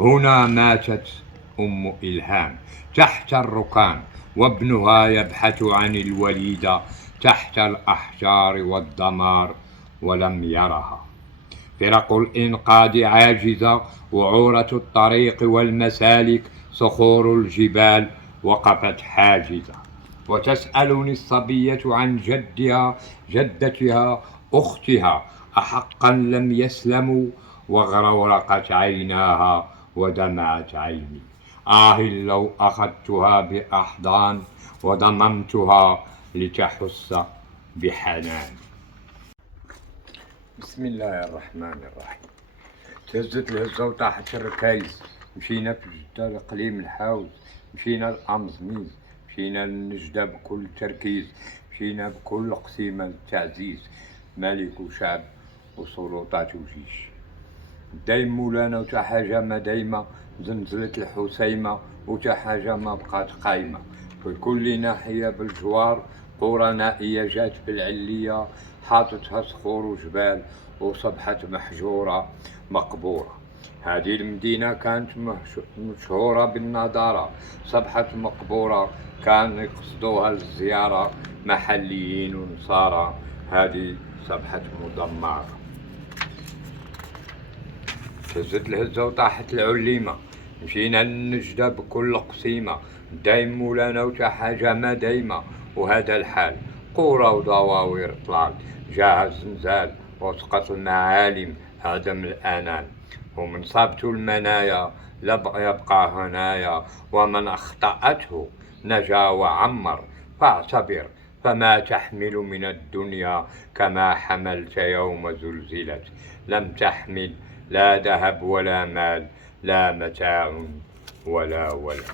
هنا ماتت أم إلهام تحت الركام، وابنها يبحث عن الوليدة تحت الأحجار والدمار ولم يرها. فرق الإنقاذ عاجزة، وعورة الطريق والمسالك، صخور الجبال وقفت حاجزة. وتسألني الصبية عن جدتها، أختها، أحقا لم يسلموا؟ وغرورقت عيناها ودمعت عيني. لو أخذتها بأحضان وضممتها لتحس بحنان. بسم الله الرحمن الرحيم. تهزت الهزة وطاحت الركايز، مشينا في جدة لقليم الحاوز، مشينا لأمزميز، مشينا للنجدة بكل تركيز، مشينا بكل قسيمة للتعزيز، ملك وشعب وسلطات وجيش. دايم مولانا وتا حاجة ما دايمة، زلزلة الحسيمة وتا حاجة ما بقات قايمة. في كل ناحية بالجوار قرى نائية جات في العلية، حاطتها صخور وجبال وصبحت محجورة مقبورة. هذه المدينة كانت مشهورة بالنضارة، صبحت مقبورة، كان يقصدوها للزيارة محليين ونصارى، هذه صبحت مدمرة. هزت الهزة وطاحت العليمة، مشينا للنجدة بكل قسيمة، دايم مولانا وتا حاجة ما دايمة. وهذا الحال قورة ودواوير طلال، جاها الزنزال وسقط المعالم عدم الأنام. ومن صابته المنايا يبقى هنايا، ومن أخطأته نجا وعمر. فاعتبر، فما تحمل من الدنيا كما حملت يوم زلزلت. لم تحمل لا ذهب ولا مال، لا متاع ولا ولد.